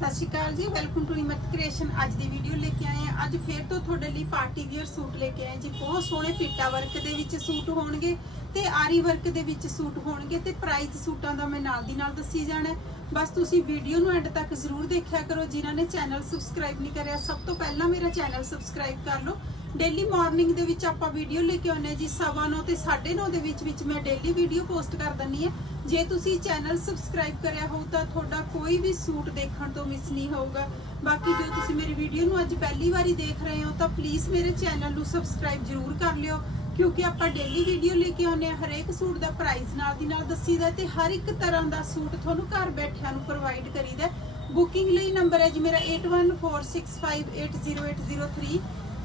ਸਤਿ ਸ਼੍ਰੀ ਅਕਾਲ ਜੀ welcome to ਨਿਮਤ creation ਅੱਜ ਦੀ ਵੀਡੀਓ ਲੈ ਕੇ ਆਏ ਹਾਂ। ਅੱਜ ਫੇਰ ਤੋਂ ਤੁਹਾਡੇ ਲਈ ਪਾਰਟੀ ਵੀਅਰ ਸੂਟ ਲੈ ਕੇ ਆਏ ਜੀ। ਬਹੁਤ ਸੋਹਣੇ ਪੀਟਾ ਵਰਕ ਦੇ ਵਿੱਚ ਸੂਟ ਹੋਣਗੇ ਤੇ ਆਰੀ ਵਰਕ ਦੇ ਵਿੱਚ ਸੂਟ ਹੋਣਗੇ ਤੇ ਪ੍ਰਾਈਸ ਸੂਟਾਂ ਦਾ ਮੈਂ ਨਾਲ ਦੀ ਨਾਲ ਦੱਸੀ ਜਾਣਾ ਬਸ ਤੁਸੀਂ ਵੀਡੀਓ ਨੂੰ ਐਂਡ ਤੱਕ ਜ਼ਰੂਰ ਦੇਖਿਆ ਕਰੋ। ਜਿਨ੍ਹਾਂ ਨੇ ਚੈਨਲ ਸਬਸਕ੍ਰਾਈਬ ਨਹੀਂ ਕਰਿਆ, ਸਭ ਤੋਂ ਪਹਿਲਾਂ ਮੇਰਾ ਚੈਨਲ ਸਬਸਕ੍ਰਾਈਬ ਕਰ ਲਓ। ਡੇਲੀ ਮਾਰਨਿੰਗ ਦੇ ਵਿੱਚ ਆਪਾਂ ਵੀਡੀਓ ਲੈ ਕੇ ਆਉਂਦੇ ਹਾਂ ਜੀ, ਸਵਾ ਨੌ ਤੇ 9:30 ਦੇ ਵਿੱਚ ਵਿੱਚ ਮੈਂ ਡੇਲੀ ਵੀਡੀਓ ਪੋਸਟ ਕਰ ਦਿੰਨੀ ਹੈ। ਜੇ ਤੁਸੀਂ ਚੈਨਲ ਸਬਸਕ੍ਰਾਈਬ ਕਰਿਆ ਹੋ ਤਾਂ ਤੁਹਾਡਾ ਕੋਈ ਵੀ ਸੂਟ ਦੇਖਣ ਤੋਂ ਮਿਸ ਨਹੀਂ ਹੋਊਗਾ। ਬਾਕੀ ਜੇ ਤੁਸੀਂ ਮੇਰੀ ਵੀਡੀਓ ਨੂੰ ਅੱਜ ਪਹਿਲੀ ਵਾਰੀ ਦੇਖ ਰਹੇ ਹੋ ਤਾਂ ਪਲੀਜ਼ ਮੇਰੇ ਚੈਨਲ ਨੂੰ ਸਬਸਕ੍ਰਾਈਬ ਜ਼ਰੂਰ ਕਰ ਲਿਓ, ਕਿਉਂਕਿ ਆਪਾਂ ਡੇਲੀ ਵੀਡੀਓ ਲੈ ਕੇ ਆਉਂਦੇ ਹਾਂ, ਹਰੇਕ ਸੂਟ ਦਾ ਪ੍ਰਾਈਸ ਨਾਲ ਦੀ ਨਾਲ ਦੱਸੀਦਾ ਤੇ ਹਰ ਇੱਕ ਤਰ੍ਹਾਂ ਦਾ ਸੂਟ ਤੁਹਾਨੂੰ ਘਰ ਬੈਠਿਆਂ ਨੂੰ ਪ੍ਰੋਵਾਈਡ ਕਰੀਦਾ ਬੁਕਿੰਗ ਲਈ ਨੰਬਰ ਹੈ ਜੀ ਮੇਰਾ 8146580803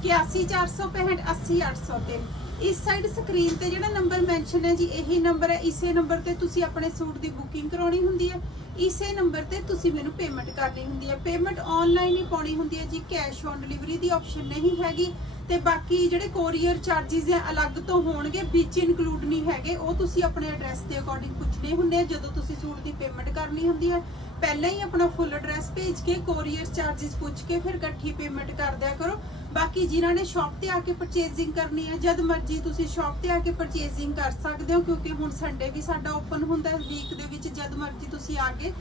8146580803 ਇਸ ਸਾਈਡ ਸਕਰੀਨ ਤੇ ਜਿਹੜਾ ਨੰਬਰ ਮੈਂਸ਼ਨ ਹੈ ਜੀ, ਇਹੀ ਨੰਬਰ ਹੈ। ਇਸੇ ਨੰਬਰ ਤੇ ਤੁਸੀਂ ਆਪਣੇ ਸੂਟ ਦੀ ਬੁਕਿੰਗ ਕਰਾਉਣੀ ਹੁੰਦੀ ਹੈ। ਇਸੇ ਨੰਬਰ ਤੇ ਤੁਸੀਂ ਮੈਨੂੰ ਪੇਮੈਂਟ ਕਰਨੀ ਹੁੰਦੀ ਹੈ। ਪੇਮੈਂਟ ਆਨਲਾਈਨ ਹੀ ਪਾਉਣੀ ਹੁੰਦੀ ਹੈ ਜੀ ਕੈਸ਼ ਔਨ ਡਿਲੀਵਰੀ ਦੀ ਆਪਸ਼ਨ ਨਹੀਂ ਹੈਗੀ। ਤੇ ਬਾਕੀ ਜਿਹੜੇ ਕੋਰੀਅਰ ਚਾਰजेस ਆ ਅਲੱਗ ਤੋਂ ਹੋਣਗੇ, ਵਿੱਚ ਇਨਕਲੂਡ ਨਹੀਂ ਹੈਗੇ। ਉਹ ਤੁਸੀਂ ਆਪਣੇ ਐਡਰੈਸ ਦੇ ਅਕੋਰਡਿੰਗ ਪੁੱਛਣੇ ਹੁੰਦੇ ਆ, ਜਦੋਂ ਤੁਸੀਂ ਸੂਟ ਦੀ ਪੇਮੈਂਟ ਕਰਨੀ ਹੁੰਦੀ ਹੈ। ਪਹਿਲਾਂ ਹੀ ਆਪਣਾ ਫੁੱਲ ਐਡਰੈਸ ਭੇਜ ਕੇ ਕੋਰੀਅਰ ਚਾਰजेस ਪੁੱਛ ਕੇ ਫਿਰ ਇਕੱਠੀ ਪੇਮੈਂਟ ਕਰ ਦਿਆ ਕਰੋ। ਬਾਕੀ ਜਿਨ੍ਹਾਂ ਨੇ ਸ਼ਾਪ ਤੇ ਆ ਕੇ ਪਰਚੇਜ਼ਿੰਗ ਕਰਨੀ ਹੈ, ਜਦ ਮਰਜ਼ੀ ਤੁਸੀਂ ਸ਼ਾਪ ਤੇ ਆ ਕੇ ਪਰਚੇਜ਼ਿੰਗ ਕਰ ਸਕਦੇ ਹੋ, ਕਿਉਂਕਿ ਹੁਣ ਸੰਡੇ ਵੀ ਸਾਡਾ ਓਪਨ ਹੁੰਦਾ ਹੈ ਵੀਕ ਦੇ ਵਿੱਚ ਜਦ ਮਰਜ਼ੀ ਤੁਸੀਂ ਆ ਕੇ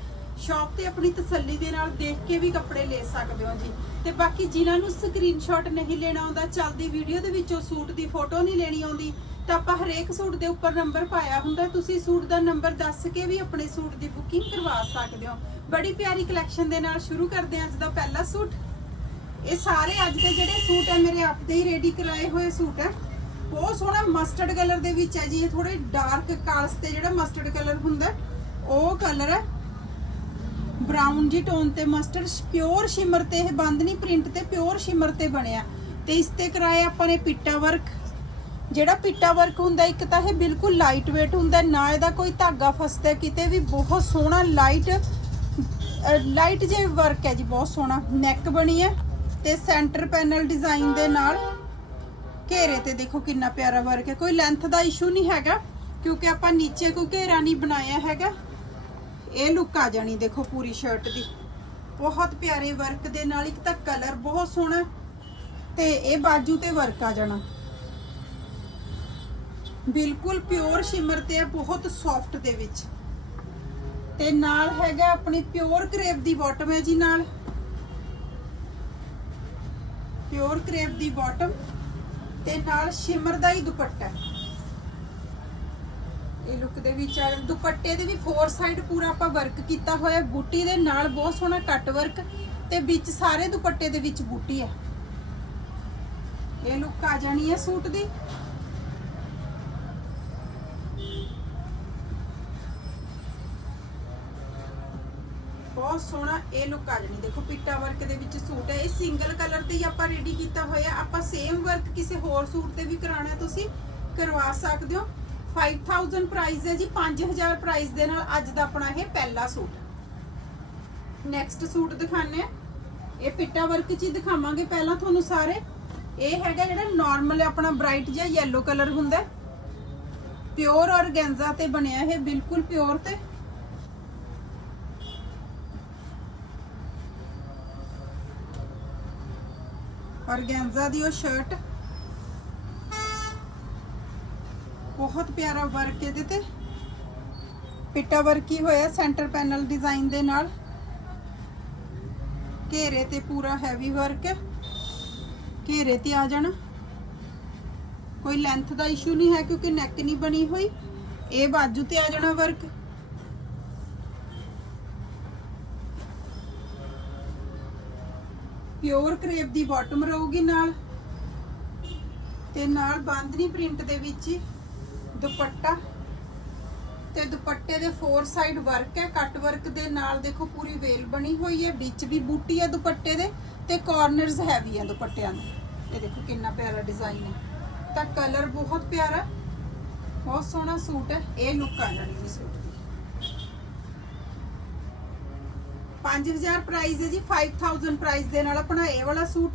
ਸ਼ਾਪ ਤੇ ਆਪਣੀ ਤਸੱਲੀ ਦੇ ਨਾਲ ਦੇਖ ਕੇ ਵੀ ਕੱਪੜੇ ਲੈ ਸਕਦੇ ਹੋ ਜੀ। ਤੇ ਬਾਕੀ ਜਿਨ੍ਹਾਂ ਨੂੰ ਸਕਰੀਨਸ਼ਾਟ ਨਹੀਂ ਲੈਣਾ ਆਉਂਦਾ, ਚੱਲਦੀ ਵੀਡੀਓ ਦੇ ਵਿੱਚੋਂ ਸੂਟ ਦੀ ਫੋਟੋ ਨਹੀਂ ਲੈਣੀ ਆਉਂਦੀ, ਤਾਂ ਆਪਾਂ ਹਰੇਕ ਸੂਟ ਦੇ ਉੱਪਰ ਨੰਬਰ ਪਾਇਆ ਹੁੰਦਾ, ਤੁਸੀਂ ਸੂਟ ਦਾ ਨੰਬਰ ਦੱਸ ਕੇ ਵੀ ਆਪਣੇ ਸੂਟ ਦੀ ਬੁਕਿੰਗ ਕਰਵਾ ਸਕਦੇ ਹੋ। ਬੜੀ ਪਿਆਰੀ ਕਲੈਕਸ਼ਨ ਦੇ ਨਾਲ ਸ਼ੁਰੂ ਕਰਦੇ ਹਾਂ ਅੱਜ ਦਾ ਪਹਿਲਾ ਸੂਟ। ਇਹ ਸਾਰੇ ਅੱਜ ਦੇ ਜਿਹੜੇ ਸੂਟ ਹੈ ਮੇਰੇ ਆਪਦੇ ਹੀ ਰੈਡੀ ਕਰਾਏ ਹੋਏ ਸੂਟ ਹੈ ਬਹੁਤ ਸੋਹਣਾ ਮਸਟਰਡ ਕਲਰ ਦੇ ਵਿੱਚ ਹੈ ਜੀ, ਇਹ ਥੋੜੇ ਡਾਰਕ ਕਾਲਸ ਤੇ ਜਿਹੜਾ ਮਸਟਰਡ ਕਲਰ ਹੁੰਦਾ, ਉਹ ਕਲਰ ਹੈ ਬ੍ਰਾਊਨ ਜੀ ਟੋਨ ਤੇ ਮਸਟਰਡ ਪਿਓਰ ਸ਼ਿਮਰ ਤੇ ਇਹ ਬੰਦਨੀ ਪ੍ਰਿੰਟ ਤੇ ਪਿਓਰ ਸ਼ਿਮਰ ਤੇ ਬਣਿਆ। ਤੇ ਇਸ ਤੇ ਕਰਾਇਆ ਆਪਾਂ ਨੇ ਪਿੱਟਾ ਵਰਕ ਜਿਹੜਾ ਪਿੱਟਾ ਵਰਕ ਹੁੰਦਾ, ਇੱਕ ਤਾਂ ਇਹ ਬਿਲਕੁਲ ਲਾਈਟ weight ਹੁੰਦਾ, ਨਾ ਇਹਦਾ ਕੋਈ ਧਾਗਾ ਫਸਦਾ, ਕਿਤੇ ਵੀ ਬਹੁਤ ਸੋਹਣਾ ਲਾਈਟ ਲਾਈਟ ਜੇ ਵਰਕ ਹੈ ਜੀ, ਬਹੁਤ ਸੋਹਣਾ। ਨੈਕ ਬਣੀ ਹੈ ਤੇ ਸੈਂਟਰ ਪੈਨਲ ਡਿਜ਼ਾਈਨ ਦੇ ਨਾਲ ਘੇਰੇ ਤੇ ਦੇਖੋ ਕਿੰਨਾ ਪਿਆਰਾ ਵਰਕ ਹੈ। ਕੋਈ ਲੈਂਥ ਦਾ ਇਸ਼ੂ ਨਹੀਂ ਹੈਗਾ, ਕਿਉਂਕਿ ਆਪਾਂ ਨੀਚੇ ਕੋਈ ਘੇਰਾ ਨਹੀਂ ਬਣਾਇਆ ਹੈਗਾ। ਇਹ ਲੁੱਕ ਆ ਜਾਣੀ ਦੇਖੋ ਪੂਰੀ ਸ਼ਰਟ ਦੀ। ਬਹੁਤ ਪਿਆਰੇ ਵਰਕ ਦੇ ਨਾਲ ਇੱਕ ਤਾਂ ਕਲਰ ਬਹੁਤ ਸੋਹਣਾ ਤੇ ਇਹ ਬਾਜੂ ਤੇ ਵਰਕ ਆ ਜਾਣਾ। ਬਿਲਕੁਲ ਪਿਓਰ ਸ਼ਿਮਰ ਤੇ ਹੈ, ਬਹੁਤ ਸੌਫਟ ਦੇ ਵਿੱਚ। ਤੇ ਨਾਲ ਹੈਗਾ ਆਪਣੀ ਪਿਓਰ ਕਰੇਪ ਦੀ ਬਾਟਮ ਹੈ ਜੀ ਨਾਲ। ਪਿਓਰ ਕਰੇਪ ਦੀ ਬਾਟਮ ਤੇ ਨਾਲ ਸ਼ਿਮਰ ਦਾ ਹੀ ਦੁਪੱਟਾ। ਇਹ ਲੁੱਕ ਦੇ ਵਿੱਚ ਆ, ਦੁਪੱਟੇ ਦੇ ਵੀ ਫੋਰ ਸਾਈਡ ਪੂਰਾ ਆਪਾਂ ਵਰਕ ਕੀਤਾ ਹੋਇਆ ਬੂਟੀ ਦੇ ਨਾਲ ਬਹੁਤ ਸੋਹਣਾ ਕੱਟ ਵਰਕ ਤੇ ਵਿੱਚ ਸਾਰੇ ਦੁਪੱਟੇ ਦੇ ਵਿੱਚ ਬੂਟੀ ਹੈ। ਇਹ ਲੁੱਕ ਆ ਜਾਣੀ ਹੈ ਸੂਟ ਦੀ। ਸੋਹਣਾ, ਇਹ ਲੁੱਕ ਆ ਜਾਣੀ। ਦੇਖੋ, ਪਿੱਟਾ ਵਰਕ ਦੇ ਵਿੱਚ ਸੂਟ ਹੈ। ਇਹ ਸਿੰਗਲ ਕਲਰ ਤੇ ਹੀ ਆਪਾਂ ਰੈਡੀ ਕੀਤਾ ਹੋਇਆ। ਆਪਾਂ ਸੇਮ ਵਰਕ ਕਿਸੇ ਹੋਰ ਸੂਟ ਤੇ ਵੀ ਕਰਾਉਣਾ ਤੁਸੀਂ ਕਰਵਾ ਸਕਦੇ ਹੋ। 5000 ਪ੍ਰਾਈਸ ਹੈ ਜੀ 5000 ਪ੍ਰਾਈਸ ਦੇ ਨਾਲ ਅੱਜ ਦਾ ਆਪਣਾ ਇਹ ਪਹਿਲਾ ਸੂਟ। ਨੈਕਸਟ ਸੂਟ ਦਿਖਾਣੇ ਆ ਇਹ ਪਿੱਟਾ ਵਰਕ ਚ ਹੀ ਦਿਖਾਵਾਂਗੇ ਪਹਿਲਾਂ ਤੁਹਾਨੂੰ ਸਾਰੇ। ਇਹ ਹੈਗਾ ਜਿਹੜਾ ਨਾਰਮਲ ਆਪਣਾ ਬ੍ਰਾਈਟ ਜਿਹਾ yellow ਕਲਰ ਹੁੰਦਾ ਪਿਓਰ ਔਰਗੈਂਜ਼ਾ ਤੇ ਬਣਿਆ ਇਹ, ਬਿਲਕੁਲ ਪਿਓਰ ਤੇ। ਔਰਗੈਂਜ਼ਾ ਦੀ ਉਹ ਸ਼ਰਟ ਬਹੁਤ ਪਿਆਰਾ ਵਰਕ ਇਹਦੇ ਤੇ। ਪਿੱਟਾ ਵਰਕ ਹੀ ਹੋਇਆ ਸੈਂਟਰ ਪੈਨਲ ਡਿਜ਼ਾਈਨ ਦੇ ਨਾਲ। ਘੇਰੇ ਤੇ ਪੂਰਾ ਹੈਵੀ ਵਰਕ ਹੈ ਘੇਰੇ ਤੇ ਆ ਜਾਣਾ। ਕੋਈ ਲੈਂਥ ਦਾ ਇਸ਼ੂ ਨਹੀਂ ਹੈ ਕਿਉਂਕਿ ਨੈਕ ਨਹੀਂ ਬਣੀ ਹੋਈ। ਇਹ ਬਾਜੂ ਤੇ ਆ ਜਾਣਾ ਵਰਕ ਪਿਓਰ ਕਰੇਪ ਦੀ ਬਾਟਮ ਰਹੂਗੀ ਨਾਲ। ਤੇ ਨਾਲ ਬਾਂਦਨੀ ਪ੍ਰਿੰਟ ਦੇ ਵਿੱਚ ਹੀ ਦੁਪੱਟਾ। ਤੇ ਦੁਪੱਟੇ ਦੇ ਫੋਰ ਸਾਈਡ ਵਰਕ ਹੈ। ਕੱਟ ਵਰਕ ਦੇ ਨਾਲ ਦੇਖੋ ਪੂਰੀ ਵੇਲ ਬਣੀ ਹੋਈ ਹੈ। ਵਿੱਚ ਵੀ ਬੂਟੀ ਹੈ ਦੁਪੱਟੇ ਦੇ ਤੇ ਕਾਰਨਰਸ ਹੈਵੀ ਆ ਦੁਪੱਟਿਆਂ ਦੇ। ਇਹ ਦੇਖੋ ਕਿੰਨਾ ਪਿਆਰਾ ਡਿਜ਼ਾਈਨ ਹੈ। ਤਾਂ ਕਲਰ ਬਹੁਤ ਪਿਆਰਾ ਬਹੁਤ ਸੋਹਣਾ ਸੂਟ ਹੈ। ਇਹ ਲੁੱਕ ਆ ਜਾਣੀ ਜੀ ਸੂਟ ਦੀ। 5000 ਪ੍ਰਾਈਸ ਹੈ ਜੀ 5000 ਪ੍ਰਾਈਸ ਦੇ ਨਾਲ ਆਪਣਾ ਇਹ ਵਾਲਾ ਸੂਟ,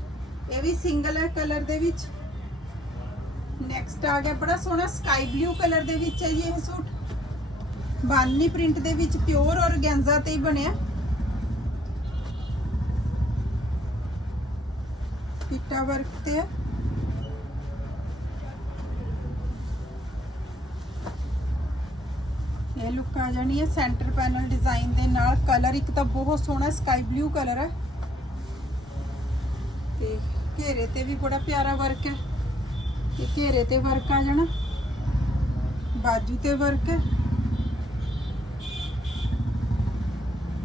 ਇਹ ਵੀ ਸਿੰਗਲ ਹੈ ਕਲਰ ਦੇ ਵਿੱਚ। ਨੈਕਸਟ ਆ ਗਿਆ, ਬੜਾ ਸੋਹਣਾ ਸਕਾਈ ਬਲੂ ਕਲਰ ਦੇ ਵਿੱਚ ਹੈ ਜੀ ਇਹ ਸੂਟ। ਬਾਨੀ ਪ੍ਰਿੰਟ ਦੇ ਵਿੱਚ ਪਿਓਰ ਔਰਗੈਂਜ਼ਾ ਤੇ ਹੀ ਬਣਿਆ। ਪਿੱਟਾ ਵਰਕ ਤੇ ਹੈ। ਇਹ ਲੁੱਕ ਆ ਜਾਣੀ ਹੈ ਸੈਂਟਰ ਪੈਨਲ ਡਿਜ਼ਾਈਨ ਦੇ ਨਾਲ ਕਲਰ ਇੱਕ ਤਾਂ ਬਹੁਤ ਸੋਹਣਾ ਸਕਾਈ ਬਲੂ ਕਲਰ ਹੈ। ਤੇ ਘੇਰੇ ਤੇ ਵੀ ਬੜਾ ਪਿਆਰਾ ਵਰਕ ਹੈ। ਤੇ ਘੇਰੇ ਤੇ ਵਰਕ ਆ ਜਾਣਾ। ਬਾਜੂ ਤੇ ਵਰਕ ਹੈ।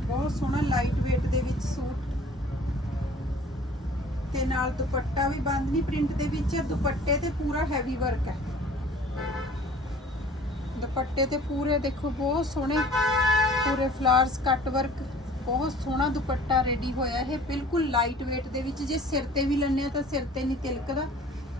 ਬਹੁਤ ਸੋਹਣਾ ਲਾਈਟ weight ਦੇ ਵਿੱਚ ਸੂਟ। ਤੇ ਨਾਲ ਦੁਪੱਟਾ ਵੀ ਬਾਂਧਨੀ ਪ੍ਰਿੰਟ ਦੇ ਵਿੱਚ ਹੈ। ਦੁਪੱਟੇ ਤੇ ਪੂਰਾ ਹੈਵੀ ਵਰਕ ਹੈ। ਦੁਪੱਟੇ ਤੇ ਪੂਰੇ ਦੇਖੋ, ਬਹੁਤ ਸੋਹਣੇ ਪੂਰੇ ਫਲਾਵਰਸ ਕੱਟ ਵਰਕ ਬਹੁਤ ਸੋਹਣਾ ਦੁਪੱਟਾ ਰੈਡੀ ਹੋਇਆ ਇਹ। ਬਿਲਕੁਲ ਲਾਈਟ weight ਦੇ ਵਿੱਚ, ਜੇ ਸਿਰ ਤੇ ਵੀ ਲੰਨੇ ਆ ਤਾਂ ਸਿਰ ਤੇ ਨਹੀਂ ਤਿਲਕਦਾ।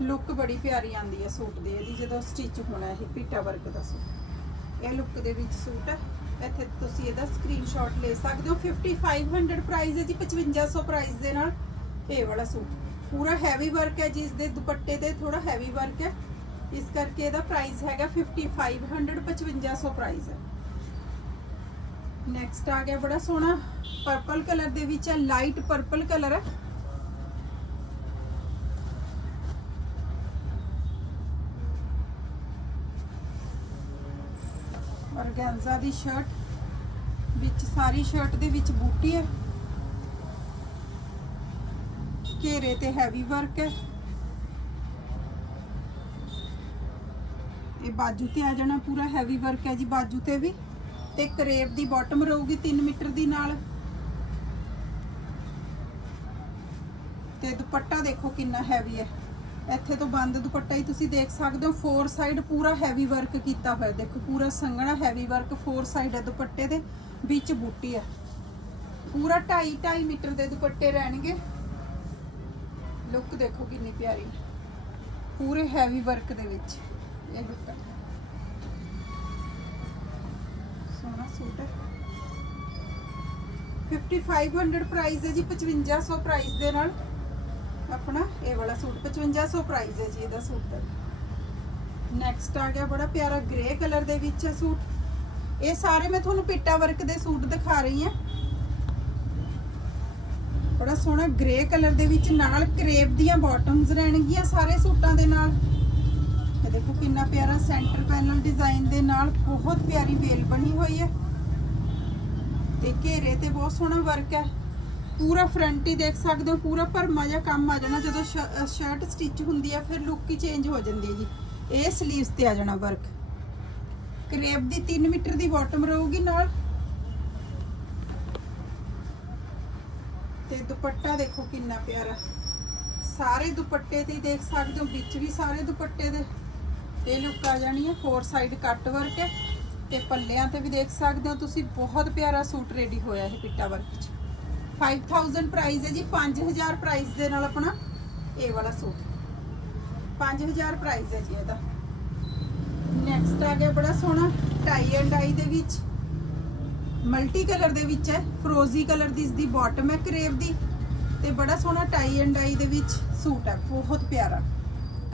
ਲੁੱਕ ਬੜੀ ਪਿਆਰੀ ਆਉਂਦੀ ਹੈ ਸੂਟ ਦੀ ਇਹਦੀ, ਜਦੋਂ ਸਟਿਚ ਹੋਣਾ ਇਹ ਪੀਟਾ ਵਰਕ ਦਾ ਸੂਟ। ਇਹ ਲੁੱਕ ਦੇ ਵਿੱਚ ਸੂਟ ਹੈ ਇੱਥੇ ਤੁਸੀਂ ਇਹਦਾ ਸਕਰੀਨਸ਼ਾਟ ਲੈ ਸਕਦੇ ਹੋ। 5500 ਪ੍ਰਾਈਸ ਹੈ ਜੀ 5500 ਪ੍ਰਾਈਸ ਦੇ ਨਾਲ ਇਹ ਵਾਲਾ ਸੂਟ। ਪੂਰਾ ਹੈਵੀ ਵਰਕ ਹੈ ਜਿਸ ਦੇ ਦੁਪੱਟੇ ਤੇ ਥੋੜਾ ਹੈਵੀ ਵਰਕ ਹੈ। ਇਸ ਕਰਕੇ ਇਹਦਾ ਪ੍ਰਾਈਸ ਹੈਗਾ 5500 5500 ਪ੍ਰਾਈਸ ਹੈ। ਨੈਕਸਟ ਆ ਗਿਆ ਬੜਾ ਸੋਹਣਾ ਪਰਪਲ ਕਲਰ ਦੇ ਵਿੱਚ ਹੈ ਲਾਈਟ ਪਰਪਲ ਕਲਰ ਹੈ। ਔਰਗੈਂਜ਼ਾ ਦੀ ਸ਼ਰਟ ਵਿੱਚ ਸਾਰੀ ਸ਼ਰਟ ਦੇ ਵਿੱਚ ਬੂਟੀ ਹੈ। ਘੇਰੇ ਤੇ ਹੈਵੀ ਵਰਕ ਹੈ। ਇਹ ਬਾਜੂ ਤੇ ਆ ਜਾਣਾ ਪੂਰਾ ਹੈਵੀ ਵਰਕ ਹੈ ਜੀ ਬਾਜੂ ਤੇ ਵੀ। ਤੇ ਕਰੇਪ ਦੀ ਬਾਟਮ ਰਹੂਗੀ 3 ਮੀਟਰ ਦੀ ਨਾਲ। ਤੇ ਦੁਪੱਟਾ ਦੇਖੋ ਕਿੰਨਾ ਹੈਵੀ ਹੈ। ਇੱਥੇ ਤੋਂ ਬੰਦ ਦੁਪੱਟਾ ਹੀ ਤੁਸੀਂ ਦੇਖ ਸਕਦੇ ਹੋ ਫੋਰ ਸਾਈਡ ਪੂਰਾ ਹੈਵੀ ਵਰਕ ਕੀਤਾ ਹੋਇਆ। ਦੇਖੋ ਪੂਰਾ ਸੰਘਣਾ ਹੈਵੀ ਵਰਕ ਫੋਰ ਸਾਈਡ ਹੈ ਦੁਪੱਟੇ ਦੇ, ਵਿੱਚ ਬੂਟੀ ਹੈ। ਪੂਰਾ 2.5 2.5 ਮੀਟਰ ਦੇ ਦੁਪੱਟੇ ਰਹਿਣਗੇ। ਲੁੱਕ ਦੇਖੋ ਕਿੰਨੀ ਪਿਆਰੀ। ਪੂਰੇ ਹੈਵੀ ਵਰਕ ਦੇ ਵਿੱਚ। ਇਹ ਲੁੱਕ ਸੋਹਣਾ ਸੂਟ ਹੈ। 5500 ਪ੍ਰਾਈਸ ਹੈ ਜੀ 5500 ਪ੍ਰਾਈਸ ਦੇ ਨਾਲ। ਆਪਣਾ ਇਹ ਵਾਲਾ ਸੂਟ 5500 ਪ੍ਰਾਈਸ ਹੈ ਜੀ ਇਹਦਾ ਸੂਟ। ਦਾ ਨੈਕਸਟ ਆ ਗਿਆ ਬੜਾ ਪਿਆਰਾ ਗ੍ਰੇ ਕਲਰ ਦੇ ਵਿੱਚ ਹੈ ਸੂਟ। ਇਹ ਸਾਰੇ ਮੈਂ ਤੁਹਾਨੂੰ ਪਿੱਟਾ ਵਰਕ ਦੇ ਸੂਟ ਦਿਖਾ ਰਹੀ ਹਾਂ। ਬੜਾ ਸੋਹਣਾ ਗ੍ਰੇ ਕਲਰ ਦੇ ਵਿੱਚ ਨਾਲ ਕਰੇਪ ਦੀਆਂ ਬਾਟਮਸ ਰਹਿਣਗੀਆਂ ਸਾਰੇ ਸੂਟਾਂ ਦੇ ਨਾਲ। ਦੇਖੋ ਕਿੰਨਾ ਪਿਆਰਾ ਸੈਂਟਰ ਪੈਨਲ ਡਿਜ਼ਾਈਨ ਦੇ ਨਾਲ ਬਹੁਤ ਪਿਆਰੀ ਵੇਲ ਬਣੀ ਹੋਈ ਹੈ। ਤੇ ਘੇਰੇ ਤੇ ਬਹੁਤ ਸੋਹਣਾ ਵਰਕ ਹੈ। ਪੂਰਾ ਫਰੰਟ ਹੀ ਦੇਖ ਸਕਦੇ ਹੋ, ਪੂਰਾ ਭਰਮਾ ਜਿਹਾ ਕੰਮ ਆ ਜਾਣਾ। ਜਦੋਂ ਸ਼ਰਟ ਸਟਿਚ ਹੁੰਦੀ ਹੈ, ਫਿਰ ਲੁੱਕ ਹੀ ਚੇਂਜ ਹੋ ਜਾਂਦੀ ਹੈ ਜੀ। ਇਹ 슬ੀਵਸ ਤੇ ਆ ਜਾਣਾ ਵਰਕ ਕਰੇਪ ਦੀ 3 ਮੀਟਰ ਦੀ ਬਾਟਮ ਰਹੂਗੀ ਨਾਲ। ਤੇ ਦੁਪੱਟਾ ਦੇਖੋ ਕਿੰਨਾ ਪਿਆਰਾ। ਸਾਰੇ ਦੁਪੱਟੇ ਤੇ ਦੇਖ ਸਕਦੇ ਹੋ, ਵਿੱਚ ਵੀ ਸਾਰੇ ਦੁਪੱਟੇ ਦੇ। ਇਹ ਲੁੱਕ ਆ ਜਾਣੀ ਹੈ ਫੋਰ ਸਾਈਡ ਕੱਟ ਵਰਕ ਹੈ ਤੇ ਪੱਲਿਆਂ ਤੇ ਵੀ ਦੇਖ ਸਕਦੇ ਹੋ ਤੁਸੀਂ, ਬਹੁਤ ਪਿਆਰਾ ਸੂਟ ਰੈਡੀ ਹੋਇਆ ਇਹ ਪਿੱਟਾ ਵਰਕ 'ਚ। 5000 ਪ੍ਰਾਈਸ ਹੈ ਜੀ 5000 ਪ੍ਰਾਈਸ ਦੇ ਨਾਲ ਆਪਣਾ ਇਹ ਵਾਲਾ ਸੂਟ। 5000 ਪ੍ਰਾਈਸ ਹੈ ਜੀ ਇਹਦਾ। ਨੈਕਸਟ ਆ ਗਿਆ ਬੜਾ ਸੋਹਣਾ ਟਾਈ ਐਂਡ ਡਾਈ ਦੇ ਵਿੱਚ। ਮਲਟੀ ਕਲਰ ਦੇ ਵਿੱਚ ਹੈ ਫਰੋਜ਼ੀ ਕਲਰ ਦੀ ਇਸ ਦੀ ਬਾਟਮ ਹੈ ਕਰੇਵ ਦੀ। ਤੇ ਬੜਾ ਸੋਹਣਾ ਟਾਈ ਐਂਡ ਡਾਈ ਦੇ ਵਿੱਚ ਸੂਟ ਹੈ, ਬਹੁਤ ਪਿਆਰਾ।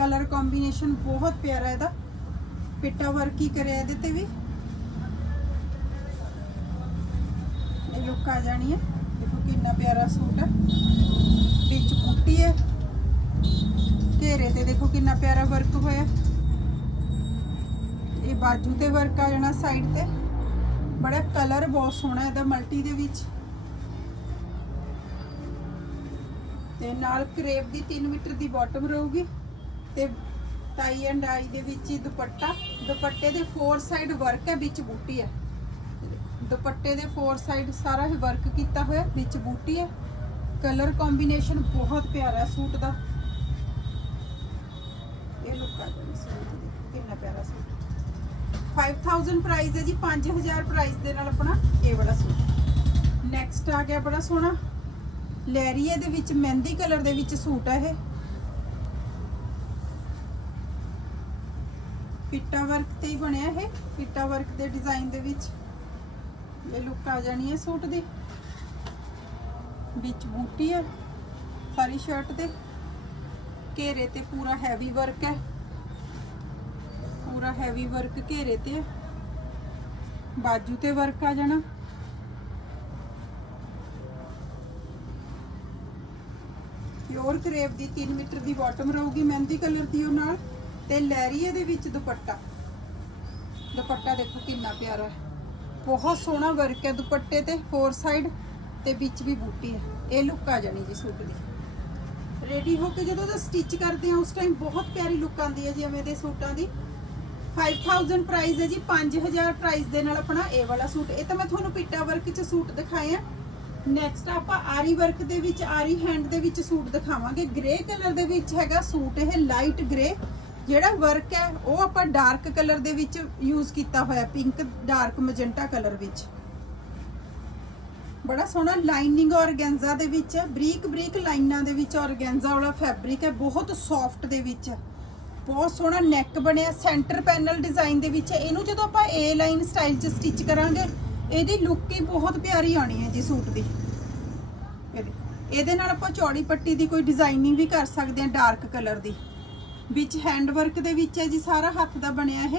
ਕਲਰ ਕੰਬੀਨੇਸ਼ਨ ਬਹੁਤ ਪਿਆਰਾ ਇਹਦਾ। ਪਿੱਟਾ ਵਰਕ ਹੀ ਕਰਿਆ ਇਹਦੇ ਤੇ ਵੀ। ਇਹ ਲੁੱਕ ਆ ਜਾਣੀ ਹੈ। ਦੇਖੋ ਕਿੰਨਾ ਪਿਆਰਾ ਸੂਟ ਹੈ। ਵਿੱਚ ਬੂਟੀ ਹੈ। ਘੇਰੇ ਤੇ ਦੇਖੋ ਕਿੰਨਾ ਪਿਆਰਾ ਵਰਕ ਹੋਇਆ। ਇਹ ਬਾਜੂ ਤੇ ਵਰਕ ਆ ਜਾਣਾ ਸਾਈਡ ਤੇ। ਬੜਾ ਕਲਰ ਬਹੁਤ ਸੋਹਣਾ ਇਹਦਾ ਮਲਟੀ ਦੇ ਵਿੱਚ। ਤੇ ਨਾਲ ਕਰੇਪ ਦੀ 3 ਮੀਟਰ ਦੀ ਬਾਟਮ ਰਹੂਗੀ। ਤੇ ਟਾਈ ਐਂਡ ਆਈ ਦੇ ਵਿੱਚ ਹੀ ਦੁਪੱਟਾ। ਦੁਪੱਟੇ ਦੇ ਫੋਰ ਸਾਈਡ ਵਰਕ ਹੈ, ਵਿੱਚ ਬੂਟੀ ਹੈ। ਦੁਪੱਟੇ ਦੇ ਫੋਰ ਸਾਈਡ ਸਾਰਾ ਹੀ ਵਰਕ ਕੀਤਾ ਹੋਇਆ, ਵਿੱਚ ਬੂਟੀ ਹੈ। ਕਲਰ ਕੰਬੀਨੇਸ਼ਨ ਬਹੁਤ ਪਿਆਰਾ ਹੈ ਸੂਟ ਦਾ। ਇਹ ਲੁੱਕ ਆ ਜਾਣੀ ਸੂਟ ਦੀ। ਕਿੰਨਾ ਪਿਆਰਾ ਸੂਟ। 5000 ਪ੍ਰਾਈਸ ਹੈ ਜੀ 5000 ਪ੍ਰਾਈਸ ਦੇ ਨਾਲ ਆਪਣਾ ਇਹ ਬੜਾ ਸੂਟ। ਨੈਕਸਟ ਆ ਗਿਆ ਬੜਾ ਸੋਹਣਾ। ਲੈਰੀਏ ਦੇ ਵਿੱਚ, ਮਹਿੰਦੀ ਕਲਰ ਦੇ ਵਿੱਚ ਸੂਟ ਹੈ ਇਹ। ਪਿੱਟਾ ਵਰਕ ਤੇ ਹੀ ਬਣਿਆ ਇਹ। ਪਿੱਟਾ ਵਰਕ ਦੇ ਡਿਜ਼ਾਈਨ ਦੇ ਵਿੱਚ। ਇਹ ਲੁੱਕ ਆ ਜਾਣੀ ਹੈ ਸੂਟ ਦੀ। ਵਿੱਚ ਬੂਟੀ ਹੈ, ਸਾਰੀ ਸ਼ਰਟ ਤੇ। ਘੇਰੇ ਤੇ ਪੂਰਾ ਹੈਵੀ ਵਰਕ ਹੈ। ਪੂਰਾ ਹੈਵੀ ਵਰਕ ਘੇਰੇ ਤੇ ਹੈ। ਬਾਜੂ ਤੇ ਵਰਕ ਆ ਜਾਣਾ। ਪਿਓਰ ਕਰੇਪ ਦੀ 3 ਮੀਟਰ ਦੀ ਬਾਟਮ ਰਹੂਗੀ, ਮਹਿੰਦੀ ਕਲਰ ਦੀ ਉਹ ਨਾਲ। ਤੇ ਲੈਰੀਏ ਦੇ ਵਿੱਚ ਦੁਪੱਟਾ। ਦੁਪੱਟਾ ਦੇਖੋ ਕਿੰਨਾ ਪਿਆਰਾ ਹੈ। ਬਹੁਤ ਸੋਹਣਾ ਵਰਕ ਹੈ ਦੁਪੱਟੇ ਤੇ ਫੋਰ ਸਾਈਡ ਤੇ ਵਿੱਚ ਵੀ ਬੂਟੀ ਹੈ। ਇਹ ਲੁੱਕ ਆ ਜਾਣੀ ਜੀ ਸੂਟ ਦੀ। ਰੈਡੀ ਹੋ ਕੇ ਜਦੋਂ ਦਾ ਸਟਿਚ ਕਰਦੇ ਆ ਉਸ ਟਾਈਮ ਬਹੁਤ ਪਿਆਰੀ ਲੁੱਕ ਆਉਂਦੀ ਹੈ ਜੀ ਐਵੇਂ ਦੇ ਸੂਟਾਂ ਦੀ। 5000 ਪ੍ਰਾਈਸ ਹੈ ਜੀ 5000 ਪ੍ਰਾਈਸ ਦੇ ਨਾਲ ਆਪਣਾ ਇਹ ਵਾਲਾ ਸੂਟ। ਇਹ ਤਾਂ ਮੈਂ ਤੁਹਾਨੂੰ ਪਿੱਟਾ ਵਰਕ 'ਚ ਸੂਟ ਦਿਖਾਏ ਆ। ਨੈਕਸਟ ਆਪਾਂ ਆਰੀ ਵਰਕ ਦੇ ਵਿੱਚ, ਆਰੀ ਹੈਂਡ ਦੇ ਵਿੱਚ ਸੂਟ ਦਿਖਾਵਾਂਗੇ। ਗ੍ਰੇ ਕਲਰ ਦੇ ਵਿੱਚ ਹੈਗਾ ਸੂਟ, ਇਹ ਲਾਈਟ ਗ੍ਰੇ ਜਿਹੜਾ ਵਰਕ ਹੈ, ਉਹ ਆਪਾਂ ਡਾਰਕ ਕਲਰ ਦੇ ਵਿੱਚ ਯੂਜ਼ ਕੀਤਾ ਹੋਇਆ ਪਿੰਕ ਡਾਰਕ ਮੈਜੈਂਟਾ ਕਲਰ ਵਿੱਚ। ਬੜਾ ਸੋਹਣਾ ਲਾਈਨਿੰਗ ਔਰਗੈਂਜ਼ਾ ਦੇ ਵਿੱਚ ਬਰੀਕ ਬਰੀਕ ਲਾਈਨਾਂ ਦੇ ਵਿੱਚ ਔਰਗੈਂਜ਼ਾ ਵਾਲਾ ਫੈਬਰਿਕ ਹੈ, ਬਹੁਤ ਸੌਫਟ ਦੇ ਵਿੱਚ ਬਹੁਤ ਸੋਹਣਾ ਨੈਕ ਬਣਿਆ ਸੈਂਟਰ ਪੈਨਲ ਡਿਜ਼ਾਈਨ ਦੇ ਵਿੱਚ ਇਹਨੂੰ ਜਦੋਂ ਆਪਾਂ ਏ ਲਾਈਨ ਸਟਾਈਲ 'ਚ ਸਟਿਚ ਕਰਾਂਗੇ, ਇਹਦੀ ਲੁੱਕ ਹੀ ਬਹੁਤ ਪਿਆਰੀ ਆਣੀ ਹੈ ਜੀ ਸੂਟ ਦੀ। ਇਹਦੇ ਇਹਦੇ ਨਾਲ ਆਪਾਂ ਚੌੜੀ ਪੱਟੀ ਦੀ ਕੋਈ ਡਿਜ਼ਾਈਨਿੰਗ ਵੀ ਕਰ ਸਕਦੇ ਹਾਂ ਡਾਰਕ ਕਲਰ ਦੀ। ਵਿੱਚ ਹੈਂਡ ਵਰਕ ਦੇ ਵਿੱਚ ਹੈ ਜੀ, ਸਾਰਾ ਹੱਥ ਦਾ ਬਣਿਆ ਇਹ।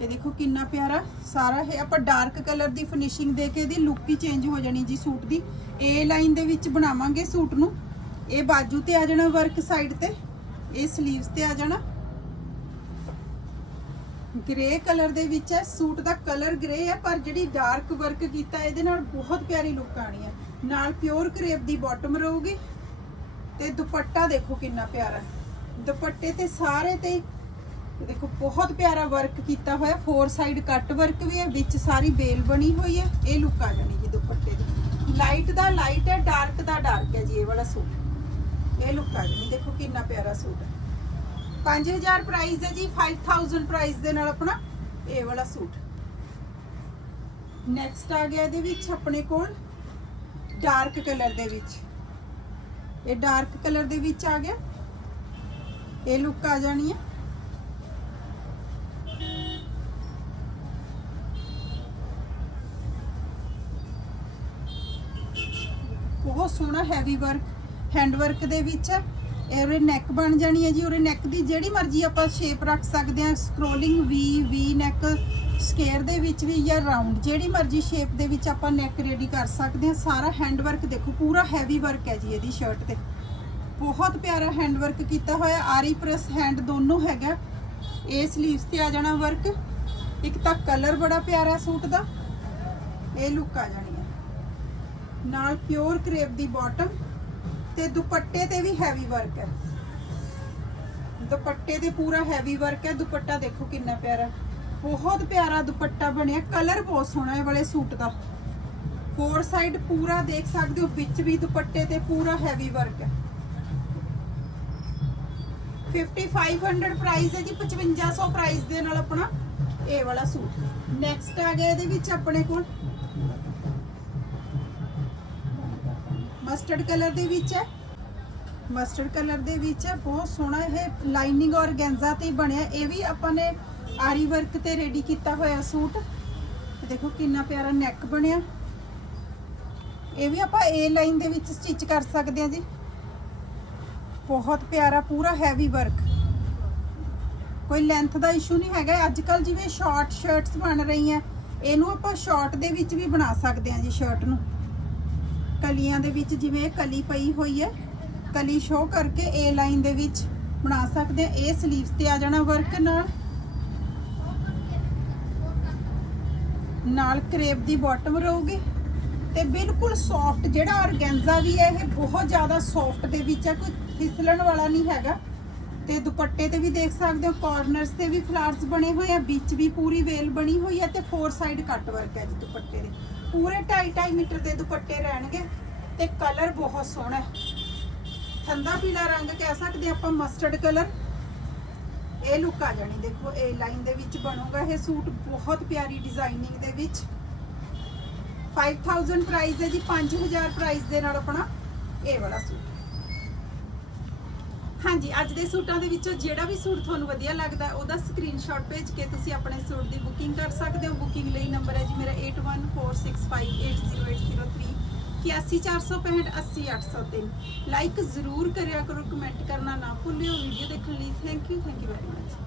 ਇਹ ਦੇਖੋ ਕਿੰਨਾ ਪਿਆਰਾ, ਸਾਰਾ ਇਹ ਆਪਾਂ ਡਾਰਕ ਕਲਰ ਦੀ ਫਿਨਿਸ਼ਿੰਗ ਦੇ ਕੇ ਇਹਦੀ ਲੁੱਕ ਹੀ ਚੇਂਜ ਹੋ ਜਾਣੀ ਜੀ ਸੂਟ ਦੀ। ਏ ਲਾਈਨ ਦੇ ਵਿੱਚ ਬਣਾਵਾਂਗੇ ਸੂਟ ਨੂੰ। ਇਹ ਬਾਜੂ ਤੇ ਆ ਜਾਣਾ ਵਰਕ ਸਾਈਡ ਤੇ, ਇਹ 슬ੀਵਸ ਤੇ ਆ ਜਾਣਾ। ਗ੍ਰੇ ਕਲਰ ਦੇ ਵਿੱਚ ਹੈ, ਸੂਟ ਦਾ ਕਲਰ ਗ੍ਰੇ ਹੈ, ਪਰ ਜਿਹੜੀ ਡਾਰਕ ਵਰਕ ਕੀਤਾ ਇਹਦੇ ਨਾਲ ਬਹੁਤ ਪਿਆਰੀ ਲੁੱਕ ਆਣੀ ਹੈ। ਨਾਲ ਪਿਓਰ ਕਰੇਪ ਦੀ ਬਾਟਮ ਰਹੂਗੀ ਤੇ ਦੁਪੱਟਾ ਦੇਖੋ ਕਿੰਨਾ ਪਿਆਰਾ ਹੈ। ਦੁਪੱਟੇ ਤੇ ਸਾਰੇ ਤੇ ਦੇਖੋ, ਬਹੁਤ ਪਿਆਰਾ ਵਰਕ ਕੀਤਾ ਹੋਇਆ। ਫੋਰ ਸਾਈਡ ਕੱਟ ਵਰਕ ਵੀ ਹੈ, ਵਿੱਚ ਸਾਰੀ ਬੇਲ ਬਣੀ ਹੋਈ ਹੈ। ਇਹ ਲੁੱਕ ਆ ਜਾਣੀ ਜੀ ਦੁਪੱਟੇ ਦੀ। ਲਾਈਟ ਦਾ ਲਾਈਟ ਹੈ ਡਾਰਕ ਦਾ ਡਾਰਕ ਹੈ ਜੀ, ਇਹ ਵਾਲਾ ਸੂਟ। ਇਹ ਲੁੱਕ ਆ ਜਾਣੀ, ਦੇਖੋ ਕਿੰਨਾ ਪਿਆਰਾ ਸੂਟ ਹੈ। 5000 ਪ੍ਰਾਈਸ ਹੈ ਜੀ 5000 ਪ੍ਰਾਈਸ ਦੇ ਨਾਲ ਆਪਣਾ ਇਹ ਵਾਲਾ ਸੂਟ। ਨੈਕਸਟ ਆ ਗਿਆ ਇਹਦੇ ਵਿੱਚ ਆਪਣੇ ਕੋਲ ਡਾਰਕ ਕਲਰ ਦੇ ਵਿੱਚ। ਇਹ ਡਾਰਕ ਕਲਰ ਦੇ ਵਿੱਚ ਆ ਗਿਆ। ਇਹ ਲੁੱਕ ਆ ਜਾਣੀ ਹੈ ਬਹੁਤ ਸੋਹਣਾ ਹੈਵੀ ਵਰਕ ਹੈਂਡ ਵਰਕ ਦੇ ਵਿੱਚ। ਹੈ ਨੈਕ ਬਣ ਜਾਣੀ ਹੈ ਜੀ, ਉਹਦੇ ਨੈਕ ਦੀ ਜਿਹੜੀ ਮਰਜ਼ੀ ਆਪਾਂ ਸ਼ੇਪ ਰੱਖ ਸਕਦੇ ਹਾਂ ਸਕਰੋਲਿੰਗ ਵੀ ਵੀ ਨੈਕ ਸਕੇਅਰ ਦੇ ਵਿੱਚ ਵੀ ਜਾਂ ਰਾਉਂਡ ਜਿਹੜੀ ਮਰਜ਼ੀ ਸ਼ੇਪ ਦੇ ਵਿੱਚ ਆਪਾਂ ਨੈਕ ਰੈਡੀ ਕਰ ਸਕਦੇ ਹਾਂ ਸਾਰਾ ਹੈਂਡ ਵਰਕ ਦੇਖੋ, ਪੂਰਾ ਹੈਵੀ ਵਰਕ ਹੈ ਜੀ ਇਹਦੀ ਸ਼ਰਟ ਤੇ। ਬਹੁਤ ਪਿਆਰਾ ਹੈਂਡ ਵਰਕ ਕੀਤਾ ਹੋਇਆ ਆਰੀ ਪ੍ਰੈਸ ਹੈਂਡ ਦੋਨੋਂ ਹੈਗਾ। ਇਹ 슬ੀਵਸ ਤੇ ਆ ਜਾਣਾ ਵਰਕ ਇੱਕ ਤਾਂ ਕਲਰ ਬੜਾ ਪਿਆਰਾ ਸੂਟ ਦਾ। ਇਹ ਲੁੱਕ ਆ ਜਾਣੀ ਹੈ। ਨਾਲ ਪਿਓਰ ਕਰੇਪ ਦੀ ਬਾਟਮ ਤੇ ਦੁਪੱਟੇ ਤੇ ਵੀ ਹੈਵੀ ਵਰਕ ਹੈ। ਦੁਪੱਟੇ ਤੇ ਪੂਰਾ ਹੈਵੀ ਵਰਕ ਹੈ। ਦੁਪੱਟਾ ਦੇਖੋ ਕਿੰਨਾ ਪਿਆਰਾ। ਬਹੁਤ ਪਿਆਰਾ ਦੁਪੱਟਾ ਬਣਿਆ। ਕਲਰ ਬਹੁਤ ਸੋਹਣਾ ਹੈ ਵਾਲੇ ਸੂਟ ਦਾ। ਫੋਰ ਸਾਈਡ ਪੂਰਾ ਦੇਖ ਸਕਦੇ ਹੋ। ਵਿੱਚ ਵੀ ਦੁਪੱਟੇ ਤੇ ਪੂਰਾ ਹੈਵੀ ਵਰਕ ਹੈ। 5500 ਪ੍ਰਾਈਸ ਹੈ ਜੀ 5500 ਪ੍ਰਾਈਸ ਦੇ ਨਾਲ ਆਪਣਾ ਇਹ ਵਾਲਾ ਸੂਟ। ਨੈਕਸਟ ਆ ਗਿਆ ਇਹਦੇ ਵਿੱਚ ਆਪਣੇ ਕੋਲ ਮਸਟਰਡ ਕਲਰ ਦੇ ਵਿੱਚ ਹੈ। ਮਸਟਰਡ ਕਲਰ ਦੇ ਵਿੱਚ ਹੈ ਬਹੁਤ ਸੋਹਣਾ ਇਹ ਲਾਈਨਿੰਗ ਔਰਗੈਂਜ਼ਾ ਤੇ ਬਣਿਆ। ਇਹ ਵੀ ਆਪਾਂ ਨੇ ਆਰੀ ਵਰਕ ਤੇ ਰੈਡੀ ਕੀਤਾ ਹੋਇਆ ਸੂਟ। ਦੇਖੋ ਕਿੰਨਾ ਪਿਆਰਾ ਨੈਕ ਬਣਿਆ। ਇਹ ਵੀ ਆਪਾਂ ਏ ਲਾਈਨ ਦੇ ਵਿੱਚ ਸਟਿਚ ਕਰ ਸਕਦੇ ਹਾਂ ਜੀ। ਬਹੁਤ ਪਿਆਰਾ, ਪੂਰਾ ਹੈਵੀ ਵਰਕ ਕੋਈ ਲੈਂਥ ਦਾ ਇਸ਼ੂ ਨਹੀਂ ਹੈਗਾ। ਅੱਜ ਕੱਲ ਜਿਵੇਂ ਸ਼ਾਰਟ ਸ਼ਰਟਸ ਬਣ ਰਹੀਆਂ ਇਹਨੂੰ ਆਪਾਂ ਸ਼ਾਰਟ ਦੇ ਵਿੱਚ ਵੀ ਬਣਾ ਸਕਦੇ ਹਾਂ ਜੀ ਸ਼ਰਟ ਨੂੰ। ਕਲੀਆਂ ਦੇ ਵਿੱਚ ਜਿਵੇਂ ਕਲੀ ਪਈ ਹੋਈ ਹੈ, ਕਲੀ ਸ਼ੋ ਕਰਕੇ ਏ ਲਾਈਨ ਦੇ ਵਿੱਚ ਬਣਾ ਸਕਦੇ ਹਾਂ। ਇਹ 슬ੀਵਸ ਤੇ ਆ ਜਾਣਾ ਵਰਕ ਨਾਲ। ਨਾਲ ਕਰੇਪ ਦੀ ਬਾਟਮ ਰਹੂਗੀ। ਤੇ ਬਿਲਕੁਲ ਸੌਫਟ ਜਿਹੜਾ ਔਰਗੈਂਜਾ ਵੀ ਹੈ, ਇਹ ਬਹੁਤ ਜ਼ਿਆਦਾ ਸੌਫਟ ਦੇ ਵਿੱਚ ਹੈ, ਕੋਈ ਫਿਸਲਣ ਵਾਲਾ ਨਹੀਂ ਹੈਗਾ। ਤੇ ਦੁਪੱਟੇ ਤੇ ਵੀ ਦੇਖ ਸਕਦੇ ਹੋ ਕਾਰਨਰਸ ਤੇ ਵੀ ਫਲਾਰਸ ਬਣੇ ਹੋਏ ਆ, ਵਿੱਚ ਵੀ ਪੂਰੀ ਵੇਲ ਬਣੀ ਹੋਈ ਹੈ ਤੇ ਫੋਰ ਸਾਈਡ ਕੱਟ ਵਰਕ ਹੈ ਜੀ ਦੁਪੱਟੇ ਦੇ। ਪੂਰੇ 2.5 ਮੀਟਰ ਦੇ ਦੁਪੱਟੇ ਰਹਿਣਗੇ ਤੇ ਕਲਰ ਬਹੁਤ ਸੋਹਣਾ ਹੈ। ਠੰਡਾ ਪੀਲਾ ਰੰਗ ਕਹਿ ਸਕਦੇ ਆਪਾਂ ਮਸਟਰਡ ਕਲਰ ਇਹ ਲੁੱਕ ਆ ਜਾਣੀ, ਦੇਖੋ, ਇਹ ਲਾਈਨ ਦੇ ਵਿੱਚ ਬਣੂਗਾ, ਇਹ ਸੂਟ ਬਹੁਤ ਪਿਆਰੀ ਡਿਜ਼ਾਈਨਿੰਗ ਦੇ ਵਿੱਚ। 5000 ਪ੍ਰਾਈਸ ਹੈ ਜੀ 5000 ਪ੍ਰਾਈਸ ਦੇ ਨਾਲ ਆਪਣਾ ਇਹ ਵਾਲਾ ਸੂਟ ਹਾਂਜੀ, ਅੱਜ ਦੇ ਸੂਟਾਂ ਦੇ ਵਿੱਚੋਂ ਜਿਹੜਾ ਵੀ ਸੂਟ ਤੁਹਾਨੂੰ ਵਧੀਆ ਲੱਗਦਾ, ਉਹਦਾ ਸਕਰੀਨਸ਼ਾਟ ਭੇਜ ਕੇ ਤੁਸੀਂ ਆਪਣੇ ਸੂਟ ਦੀ ਬੁਕਿੰਗ ਕਰ ਸਕਦੇ ਹੋ। ਬੁਕਿੰਗ ਲਈ ਨੰਬਰ ਹੈ ਜੀ ਮੇਰਾ 8146580803 8146580803 ਲਾਈਕ ਜ਼ਰੂਰ ਕਰਿਆ ਕਰੋ ਕਮੈਂਟ ਕਰਨਾ ਨਾ ਭੁੱਲਿਓ। ਵੀਡੀਓ ਦੇਖਣ ਲਈ thank you thank you very much